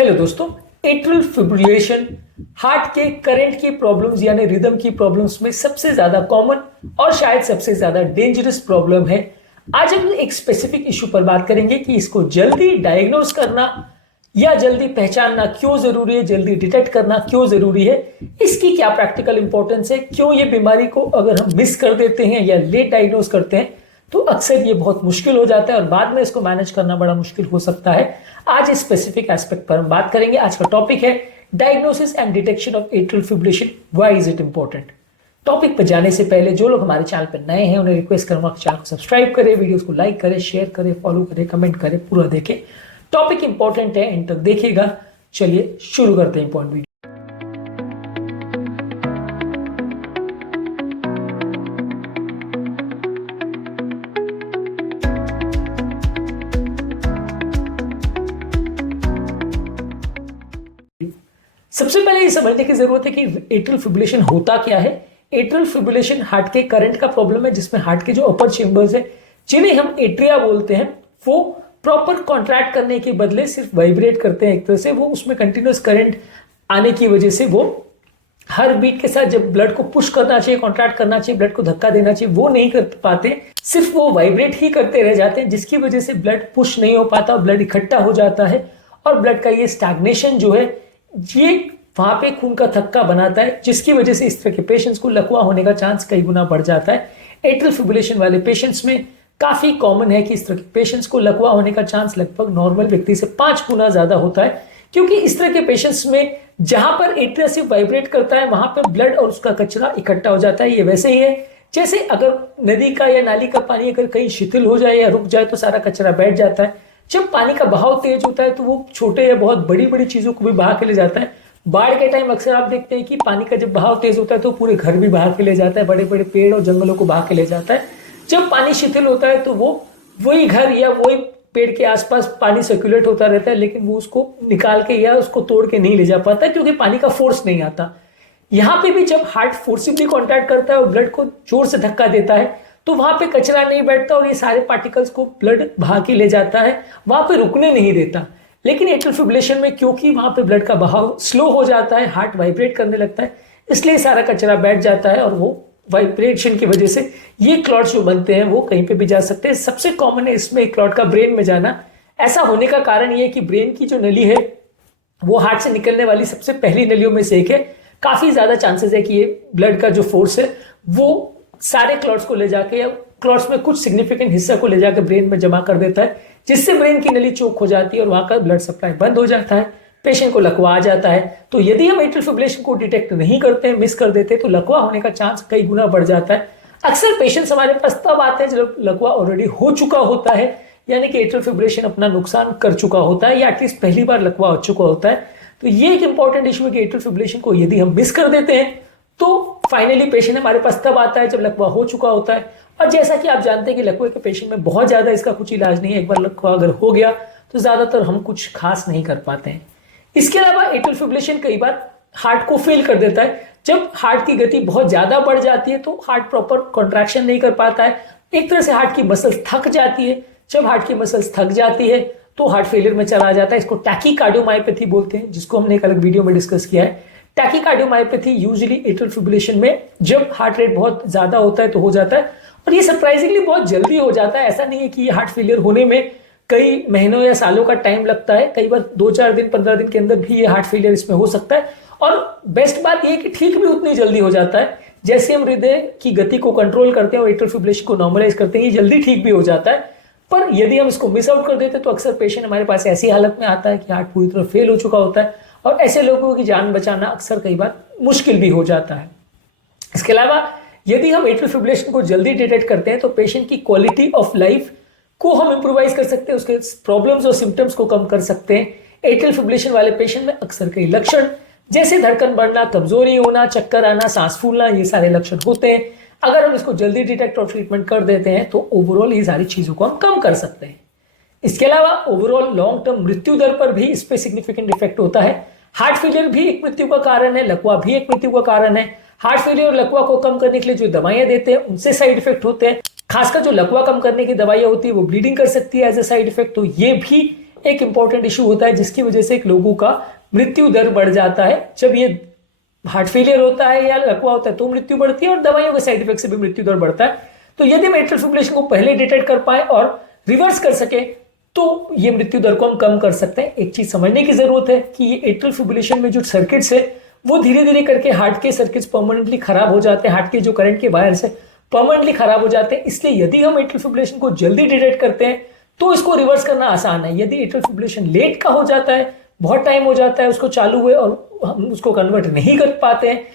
Hello दोस्तों, atrial fibrillation heart के current की प्रॉब्लम्स यानी रिदम की प्रॉब्लम्स में सबसे ज्यादा कॉमन और शायद सबसे ज्यादा डेंजरस प्रॉब्लम है। आज हम एक स्पेसिफिक इशू पर बात करेंगे कि इसको जल्दी डायग्नोज करना या जल्दी पहचानना क्यों जरूरी है, जल्दी डिटेक्ट करना क्यों जरूरी है, इसकी क्या प्रैक्टिकल इंपॉर्टेंस है, क्यों ये बीमारी को अगर हम मिस कर देते हैं या लेट डायग्नोज करते हैं तो अक्सर ये बहुत मुश्किल हो जाता है और बाद में इसको मैनेज करना बड़ा मुश्किल हो सकता है। आज इस स्पेसिफिक एस्पेक्ट पर हम बात करेंगे। आज का टॉपिक है diagnosis and detection of atrial fibrillation, why is it important. Topic पर जाने से पहले जो लोग हमारे चैनल पर नए हैं उन्हें रिक्वेस्ट करूंगा कि चैनल को सब्सक्राइब करें, वीडियोस को लाइक करें, शेयर करें, फॉलो करें, कमेंट करें, पूरा देखें। टॉपिक इंपॉर्टेंट है, एंड तक देखिएगा। चलिए शुरू करते हैं पॉइंट वीडियो। सबसे पहले ये समझने की जरूरत है कि एट्रियल फिब्रिलेशन होता क्या है। एट्रियल फिब्रिलेशन हार्ट के करंट का प्रॉब्लम है जिसमें हार्ट के जो अपर चेंबर्स है जिन्हें हम एट्रिया बोलते हैं वो प्रॉपर कॉन्ट्रैक्ट करने के बदले सिर्फ वाइब्रेट करते हैं। एक तरह से वो उसमें कंटिन्यूस करंट आने की वजह से वो हर बीट के साथ जब ब्लड को पुश करना चाहिए, कॉन्ट्रैक्ट करना चाहिए, ब्लड को धक्का देना चाहिए, वो नहीं कर पाते, सिर्फ वो वाइब्रेट ही करते रह जाते हैं, जिसकी वजह से ब्लड पुश नहीं हो पाता, ब्लड इकट्ठा हो जाता है और ब्लड का ये स्टैग्नेशन जो है ये वहां पे खून का थक्का बनाता है, जिसकी वजह से इस तरह के पेशेंट्स को लकवा होने का चांस कई गुना बढ़ जाता है। एट्रियल फिब्रिलेशन वाले पेशेंट्स में काफी कॉमन है कि इस तरह के पेशेंट्स को लकवा होने का चांस लगभग नॉर्मल व्यक्ति से 5 गुना ज्यादा होता है, क्योंकि इस तरह के पेशेंट्स में जहां पर एट्रिया सिर्फ वाइब्रेट करता है वहां पर ब्लड और उसका कचरा इकट्ठा हो जाता है। ये वैसे ही है जैसे अगर नदी का या नाली का पानी अगर कहीं शिथिल हो जाए या रुक जाए तो सारा कचरा बैठ जाता है। जब पानी का बहाव तेज होता है तो वो छोटे या बहुत बड़ी बड़ी चीजों को भी बहा के ले जाता है। बाढ़ के टाइम अक्सर आप देखते हैं कि पानी का जब बहाव तेज होता है तो पूरे घर भी बहा के ले जाता है, बड़े बड़े पेड़ और जंगलों को बहा के ले जाता है। जब पानी शिथिल होता है तो वो वही घर या वही पेड़ के आसपास पानी सर्कुलेट होता रहता है, लेकिन वो उसको निकाल के या उसको तोड़ के नहीं ले जा पाता क्योंकि पानी का फोर्स नहीं आता। यहाँ पे भी जब हार्ट फोर्सिबली कॉन्टैक्ट करता है और ब्लड को जोर से धक्का देता है तो वहां पे कचरा नहीं बैठता और ये सारे पार्टिकल्स को ब्लड बहा के ले जाता है, वहां पे रुकने नहीं देता। लेकिन एट्रियल फिब्रिलेशन में क्योंकि वहां पे ब्लड का बहाव स्लो हो जाता है, हार्ट वाइब्रेट करने लगता है, इसलिए सारा कचरा बैठ जाता है और वो वाइब्रेशन की वजह से ये क्लॉट्स जो बनते हैं वो कहीं पे भी जा सकते हैं। सबसे कॉमन है इसमें एक क्लॉट का ब्रेन में जाना। ऐसा होने का कारण ये है कि ब्रेन की जो नली है वो हार्ट से निकलने वाली सबसे पहली नलियों में से एक है। काफी ज्यादा चांसेस है कि ये ब्लड का जो फोर्स है वो सारे क्लॉट्स को ले जाके या क्लॉट्स में कुछ सिग्निफिकेंट हिस्सा को ले जाकर ब्रेन में जमा कर देता है, जिससे ब्रेन की नली चोक हो जाती है और वहां का ब्लड सप्लाई बंद हो जाता है, पेशेंट को लकवा आ जाता है। तो यदि हम एट्रियल फिब्रिलेशन को डिटेक्ट नहीं करते हैं, मिस कर देते हैं, तो लकवा होने का चांस कई गुना बढ़ जाता है। अक्सर पेशेंट्स हमारे पास तब आते हैं जब लकवा ऑलरेडी हो चुका होता है, यानी कि एट्रियल फिब्रिलेशन अपना नुकसान कर चुका होता है या एटलीस्ट पहली बार लकवा हो चुका होता है। तो ये एक इंपॉर्टेंट इशू है कि एट्रियल फिब्रिलेशन को यदि हम मिस कर देते हैं तो फाइनली पेशेंट हमारे पास तब आता है जब लकवा हो चुका होता है। और जैसा कि आप जानते हैं कि लकवे के पेशेंट में बहुत ज्यादा इसका कुछ इलाज नहीं है। एक बार लकवा अगर हो गया तो ज्यादातर हम कुछ खास नहीं कर पाते हैं। इसके अलावा एट्रियल फिब्रिलेशन कई बार हार्ट को फेल कर देता है। जब हार्ट की गति बहुत ज्यादा बढ़ जाती है तो हार्ट प्रॉपर कॉन्ट्रैक्शन नहीं कर पाता है, एक तरह से हार्ट की मसल्स थक जाती है। जब हार्ट की मसल्स थक जाती है तो हार्ट फेलियर में चला जाता है। इसको टैकीकार्डियोमायोपैथी बोलते हैं, जिसको हमने एक अलग वीडियो में डिस्कस किया है। टैकीकार्डियोमायोपैथी यूजुअली एट्रियल फिब्रिलेशन में जब हार्ट रेट बहुत ज्यादा होता है तो हो जाता है, और ये सरप्राइजिंगली बहुत जल्दी हो जाता है। ऐसा नहीं है कि ये हार्ट फेलियर होने में कई महीनों या सालों का टाइम लगता है, कई बार 2-4 दिन 15 दिन के अंदर भी ये हार्ट फेलियर इसमें हो सकता है। और बेस्ट बात ये है कि ठीक भी उतनी जल्दी हो जाता है। जैसे हम हृदय की गति को कंट्रोल करते हैं और एट्रियल फिब्रिलेशन को नॉर्मलाइज करते हैं, ये जल्दी ठीक भी हो जाता है। पर यदि हम इसको मिस आउट कर देते हैं तो अक्सर पेशेंट हमारे पास ऐसी हालत में आता है कि हार्ट पूरी तरह फेल हो चुका होता है, और ऐसे लोगों की जान बचाना अक्सर कई बार मुश्किल भी हो जाता है। इसके अलावा यदि हम एट्रियल फिब्रिलेशन को जल्दी डिटेक्ट करते हैं तो पेशेंट की क्वालिटी ऑफ लाइफ को हम इंप्रूवाइज कर सकते हैं, उसके प्रॉब्लम्स और सिम्टम्स को कम कर सकते हैं। एट्रियल फिब्रिलेशन वाले पेशेंट में अक्सर कई लक्षण जैसे धड़कन बढ़ना, कमजोरी होना, चक्कर आना, सांस फूलना, ये सारे लक्षण होते हैं। अगर हम इसको जल्दी डिटेक्ट और ट्रीटमेंट कर देते हैं तो ओवरऑल ये सारी चीजों को हम कम कर सकते हैं। इसके अलावा ओवरऑल लॉन्ग टर्म मृत्यु दर पर भी इस पे सिग्निफिकेंट इफेक्ट होता है। हार्ट फेलियर भी एक मृत्यु का कारण है, लकवा भी एक मृत्यु का कारण है। हार्ट फेलियर और लकवा को कम करने के लिए जो दवाइयां देते हैं उनसे साइड इफेक्ट होते हैं। खासकर जो लकवा कम करने की दवाइयां होती है वो ब्लीडिंग कर सकती है एज ए साइड इफेक्ट, तो ये भी एक इंपॉर्टेंट इशू होता है जिसकी वजह से एक लोगों का मृत्यु दर बढ़ जाता है। जब ये हार्ट फेलियर होता है या लकवा होता है तो मृत्यु बढ़ती है और दवाइयों के साइड इफेक्ट से भी मृत्यु दर बढ़ता है। तो यदि हम एट्रियल फिब्रिलेशन को पहले डिटेक्ट कर पाए और रिवर्स कर सके तो ये मृत्यु दर को हम कम कर सकते हैं। एक चीज समझने की जरूरत है कि ये एट्रियल फिब्रिलेशन में जो सर्किट्स है वो धीरे धीरे करके हार्ट के सर्किट्स परमानेंटली खराब हो जाते हैं, हार्ट के जो करंट के वायर्स है परमानेंटली खराब हो जाते हैं। इसलिए यदि हम एट्रियल फिब्रिलेशन को जल्दी डिटेक्ट करते हैं तो इसको रिवर्स करना आसान है। यदि एट्रियल फिब्रिलेशन लेट का हो जाता है, बहुत टाइम हो जाता है उसको चालू हुए और हम उसको कन्वर्ट नहीं कर पाते हैं,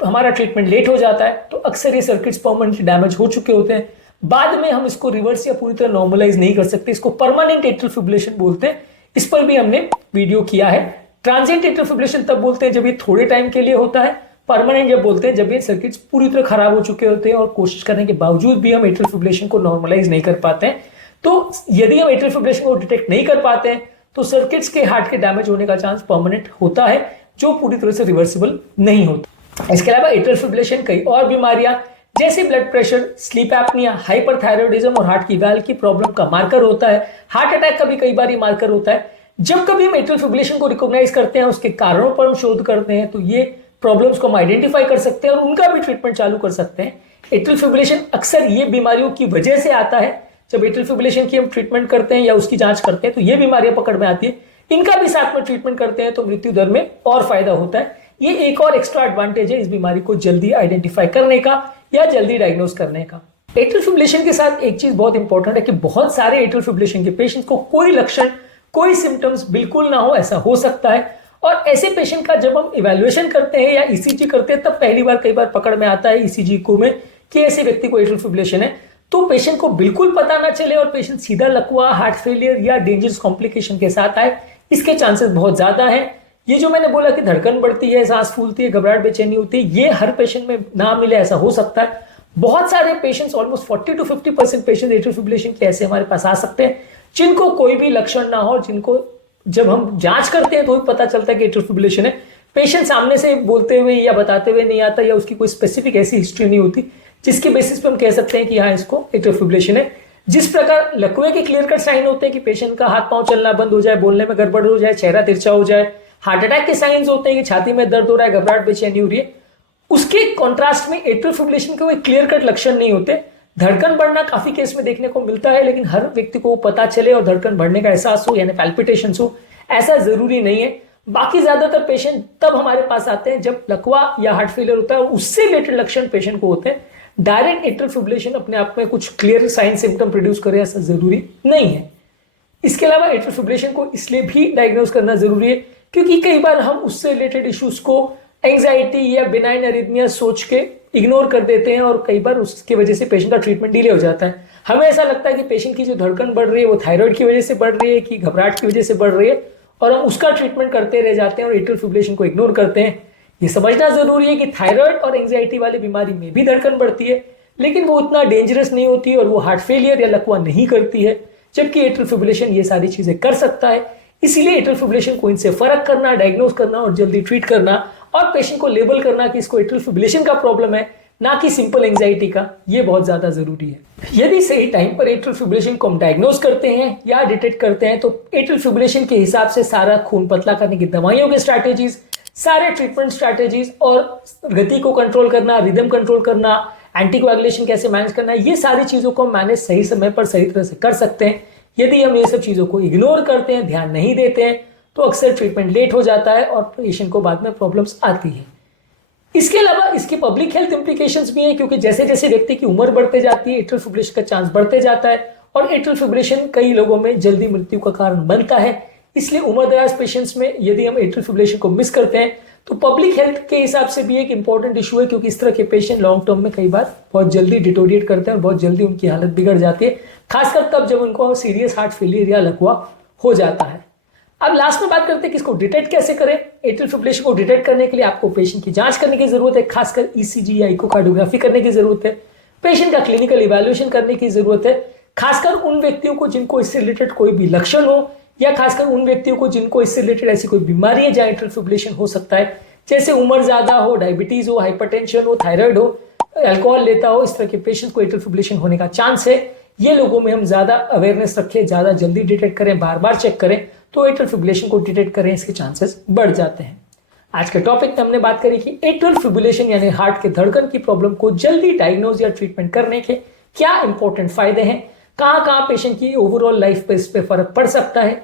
तो हमारा ट्रीटमेंट लेट हो जाता है, तो अक्सर ये सर्किट्स परमानेंटली डैमेज हो चुके होते हैं। बाद में हम इसको रिवर्स या पूरी तरह नॉर्मलाइज नहीं कर सकते, इसको परमानेंट एट्रियल फिब्रिलेशन बोलते हैं। इस पर भी हमने वीडियो किया है। ट्रांजिएंट एट्रियल फिब्रिलेशन तब बोलते हैं जब ये थोड़े टाइम के लिए होता है, परमानेंट जब बोलते हैं जब ये सर्किट्स पूरी तरह खराब हो चुके होते हैं और कोशिश करने के बावजूद भी हम एट्रियल फिब्रिलेशन को नॉर्मलाइज नहीं कर पाते हैं। तो यदि हम एट्रियल फिब्रिलेशन को डिटेक्ट नहीं कर पाते हैं तो सर्किट्स के हार्ट के डैमेज होने का चांस परमानेंट होता है, जो पूरी तरह से रिवर्सिबल नहीं होता। इसके अलावा एट्रियल फिब्रिलेशन कई और बीमारियां जैसे blood pressure, sleep apnoea, hyperthyroidism और हार्ट की वैल्व की प्रॉब्लम का मार्कर होता है। हार्ट अटैक का भी कई बार ये मार्कर होता है। जब कभी हम एट्रियल फिब्रिलेशन को रिकॉग्नाइज करते हैं, उसके कारणों पर हम शोध करते हैं, तो ये प्रॉब्लम्स को हम आइडेंटिफाई कर सकते हैं और उनका भी ट्रीटमेंट चालू कर सकते हैं। एट्रियल फिब्रिलेशन अक्सर ये बीमारियों की वजह से आता है। जब एट्रियल फिब्रिलेशन की हम ट्रीटमेंट करते हैं या उसकी जांच करते हैं तो ये बीमारियां पकड़ में आती है, इनका भी साथ में ट्रीटमेंट करते हैं तो मृत्यु दर में और फायदा होता है। ये एक और एक्स्ट्रा एडवांटेज है इस बीमारी को जल्दी आइडेंटिफाई करने का या जल्दी डायग्नोज करने का। एट्रियल फिब्रिलेशन के साथ एक चीज बहुत इंपॉर्टेंट है कि बहुत सारे एट्रियल फिब्रिलेशन के पेशेंट को कोई लक्षण, कोई सिम्टम्स बिल्कुल ना हो, ऐसा हो सकता है। और ऐसे पेशेंट का जब हम इवैल्यूएशन करते हैं या ईसीजी करते हैं तब पहली बार कई बार पकड़ में आता है ईसीजी को में कि ऐसे व्यक्ति को एट्रियल फिब्रिलेशन है। तो पेशेंट को बिल्कुल पता ना चले और पेशेंट सीधा लकवा, हार्ट फेलियर या डेंजरस कॉम्प्लिकेशन के साथ आए, इसके चांसेस बहुत ज्यादा हैं। ये जो मैंने बोला कि धड़कन बढ़ती है, सांस फूलती है, घबराहट, बेचैनी होती है, ये हर पेशेंट में ना मिले ऐसा हो सकता है। बहुत सारे patients, almost 40 to 50% patient atrial fibrillation के ऐसे हमारे पास आ सकते हैं जिनको कोई भी लक्षण ना हो, जिनको जब हम जांच करते हैं तो भी पता चलता है कि एट्रियल फिब्रिलेशन है। पेशेंट सामने से बोलते हुए या बताते हुए नहीं आता या उसकी कोई स्पेसिफिक ऐसी हिस्ट्री नहीं होती जिसके बेसिस पे हम कह सकते हैं कि हाँ इसको एट्रियल फिब्रिलेशन है। जिस प्रकार लकवे के क्लियर कट साइन होते हैं कि पेशेंट का हाथ पांव चलना बंद हो जाए, बोलने में गड़बड़ हो जाए, चेहरा तिरछा हो जाए, हार्ट अटैक के साइंस होते हैं कि छाती में दर्द हो रहा है, घबराहट, बेचैनी हो रही है, उसके कॉन्ट्रास्ट में एट्रियल फिब्रिलेशन के कोई क्लियर कट लक्षण नहीं होते। धड़कन बढ़ना काफी केस में देखने को मिलता है, लेकिन हर व्यक्ति को पता चले और धड़कन बढ़ने का एहसास हो यानी पैल्पिटेशंस हो, ऐसा जरूरी नहीं है। बाकी ज्यादातर पेशेंट तब हमारे पास आते हैं जब लकवा या हार्ट फेलियर होता है और उससे रिलेटेड लक्षण पेशेंट को होते हैं। डायरेक्ट एट्रियल फिब्रिलेशन अपने आप में कुछ क्लियर साइन सिम्टम प्रोड्यूस करे ऐसा जरूरी नहीं है। इसके अलावा एट्रियल फिब्रिलेशन को इसलिए भी डायग्नोज करना जरूरी है क्योंकि कई बार हम उससे रिलेटेड इश्यूज को एंजाइटी या बिनाइन अरिथमिया सोच के इग्नोर कर देते हैं और कई बार उसकी वजह से पेशेंट का ट्रीटमेंट डिले हो जाता है। हमें ऐसा लगता है कि पेशेंट की जो धड़कन बढ़ रही है वो थायराइड की वजह से बढ़ रही है कि घबराहट की वजह से बढ़ रही है और हम उसका ट्रीटमेंट करते रह जाते हैं और एट्रियल फिब्रिलेशन को इग्नोर करते हैं। ये समझना जरूरी है कि थायराइड और एंजाइटी वाली बीमारी में भी धड़कन बढ़ती है, लेकिन वो उतना डेंजरस नहीं होती और वो हार्ट फेलियर या लकवा नहीं करती है, जबकि एट्रियल फिब्रिलेशन ये सारी चीजें कर सकता है। इसीलिए एट्रियल फिब्रिलेशन को इनसे फर्क करना, डायग्नोज करना और जल्दी ट्रीट करना और पेशेंट को लेबल करना कि इसको एट्रियल फिब्रिलेशन का प्रॉब्लम है, ना कि सिंपल एंजाइटी का, ये बहुत ज्यादा जरूरी है। यदि सही टाइम पर एट्रियल फिब्रिलेशन को हम डायग्नोज करते हैं या डिटेक्ट करते हैं तो एट्रियल फिब्रिलेशन के हिसाब से सारा खून पतला करने की दवाइयों के स्ट्रैटेजीज, सारे ट्रीटमेंट स्ट्रैटेजीज और गति को कंट्रोल करना, रिदम कंट्रोल करना, एंटीकोएगुलेशन कैसे मैनेज करना, ये सारी चीजों को मैनेज सही समय पर सही तरह से कर सकते हैं। यदि हम ये सब चीजों को इग्नोर करते हैं, ध्यान नहीं देते हैं, तो अक्सर ट्रीटमेंट लेट हो जाता है और पेशेंट को बाद में प्रॉब्लम्स आती है। इसके अलावा इसकी पब्लिक हेल्थ इंप्लीकेशंस भी हैं क्योंकि जैसे जैसे व्यक्ति की उम्र बढ़ते जाती है एट्रियल फिब्रिलेशन का चांस बढ़ते जाता है और एट्रियल फिब्रिलेशन कई लोगों में जल्दी मृत्यु का कारण बनता है। इसलिए उम्रदराज पेशेंट्स में यदि हम एट्रियल फिब्रिलेशन को मिस करते हैं तो पब्लिक हेल्थ के हिसाब से भी एक इंपॉर्टेंट इशू है क्योंकि इस तरह के पेशेंट लॉन्ग टर्म में कई बार बहुत जल्दी डिटोरिएट करते हैं और बहुत जल्दी उनकी हालत बिगड़ जाती है, खासकर तब जब उनको सीरियस हार्ट फेलियर या लकवा हो जाता है। अब लास्ट में बात करते हैं कि इसको डिटेक्ट कैसे करें। एट्रियल फिब्रिलेशन को डिटेक्ट करने के लिए आपको पेशेंट की जांच करने की जरूरत है, खासकर ईसीजी या इकोकार्डियोग्राफी करने की जरूरत है। पेशेंट का क्लिनिकल इवैल्यूएशन करने की जरूरत है, खासकर उन व्यक्तियों को जिनको इससे रिलेटेड कोई भी लक्षण हो या खासकर उन व्यक्तियों को जिनको इससे रिलेटेड ऐसी कोई बीमारी है जहां एट्रियल फिब्रिलेशन हो सकता है, जैसे उम्र ज्यादा हो, डायबिटीज हो, हाइपरटेंशन हो, थायराइड हो, अल्कोहल लेता हो, इस तरह के पेशेंट को एट्रियल फिब्रिलेशन होने का चांस है। ये लोगों में हम ज्यादा अवेयरनेस रखें, ज्यादा जल्दी डिटेक्ट करें, बार बार चेक करें तो एट्रियल फिब्रिलेशन को डिटेक्ट करें इसके चांसेस बढ़ जाते हैं। आज के टॉपिक में हमने बात करी कि एट्रियल फिब्रिलेशन यानी हार्ट के धड़कन की प्रॉब्लम को जल्दी डायग्नोज या ट्रीटमेंट करने के क्या इंपॉर्टेंट फायदे हैं, कहां कहां पेशेंट की ओवरऑल लाइफ पे इस पे फर्क पड़ सकता है।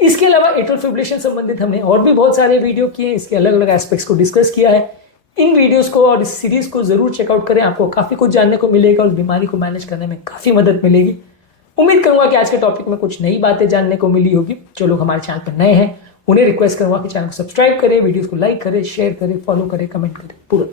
इसके अलावा एट्रियल फिब्रिलेशन संबंधित हमने और भी बहुत सारे वीडियो किए, इसके अलग अलग एस्पेक्ट्स को डिस्कस किया है। इन वीडियोस को और इस सीरीज को जरूर चेकआउट करें, आपको काफी कुछ जानने को मिलेगा और बीमारी को मैनेज करने में काफी मदद मिलेगी। उम्मीद करूंगा कि आज के टॉपिक में कुछ नई बातें जानने को मिली होगी। जो लोग हमारे चैनल पर नए हैं उन्हें रिक्वेस्ट करूंगा कि चैनल को सब्सक्राइब करें, वीडियोस को लाइक करें, शेयर करें, फॉलो करें, कमेंट करें पूरा।